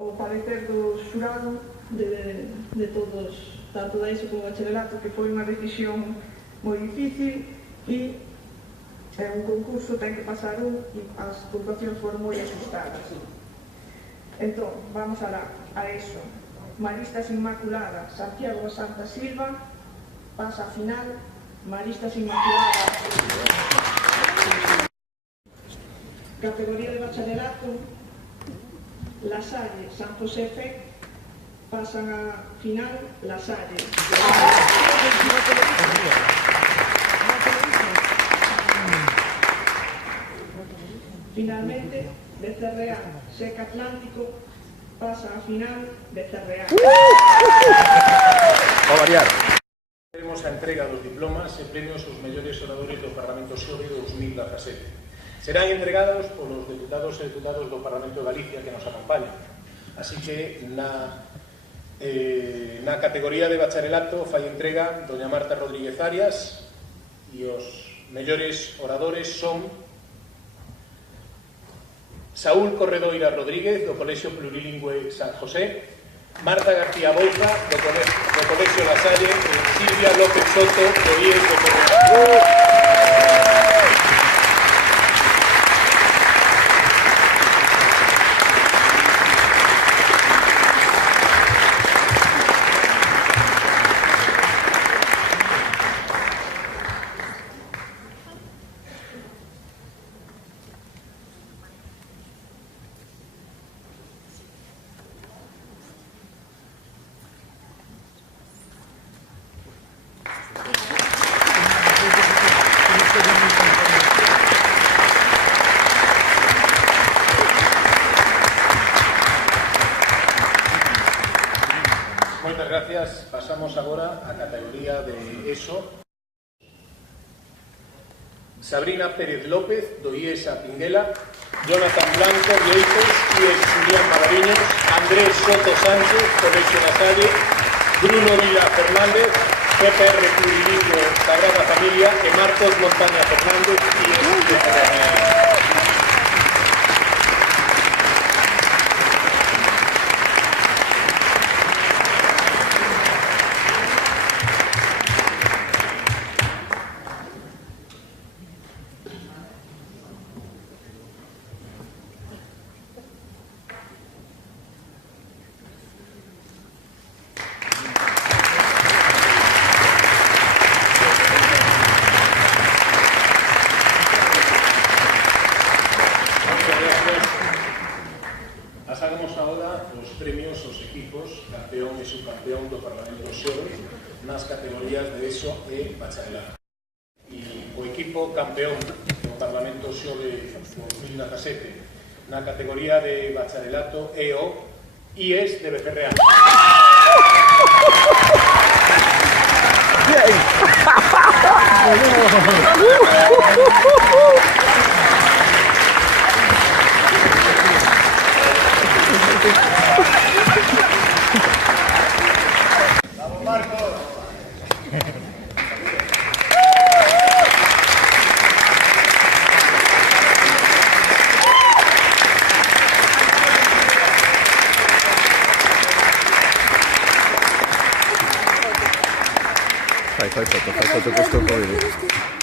O parecer do xurado de todos, tanto da ESO como do bacharelato, que foi unha decisión moi difícil e un concurso ten que pasar un e as puntuacións foron moi ajustadas. Entón, vamos a ESO. Maristas Inmaculada, Santiago Santa Silva, pasa a final. Maristas Inmaculada. Categoría de bacharelato, La Salle, San José Fe, pasan a final La Salle. Finalmente, Becerreá, Seca Atlántico, pasa a final Becerreá. Va a variar. Teremos a entrega dos diplomas e premios aos mellores oradores do Parlamento Xove 2017. Serán entregados polos deputados e deputadas do Parlamento de Galicia que nos acompañan. Así que na categoría de bacharelato fai entrega doña Marta Rodríguez Arias e os mellores oradores son Saúl Corredoira Rodríguez do Colexio Plurilingüe San José, Marta García Boiza do Colexio La Salle e Silvia López Soto do IES do Colexio. Moitas gracias. Pasamos agora á categoría de ESO. Sabrina Pérez López, do IES a Pinguela, Jonathan Blanco, de Oites, IES Julián Magariños, Andrés Soto Sánchez, Colexio La Salle, Bruno Vila Fernández, PPR Plurilingüe Sagrada Familia e Marcos Montaña Fernández, IES de Fernández. Pasamos ahora os premios aos equipos campeón e subcampeón do Parlamento Xove nas categorías de ESO e bacharelato. E o equipo campeón do Parlamento Xove 2017 na categoría de bacharelato é o IES de Becerreá. ¡Vamos, Marcos! Fai foto questo poi.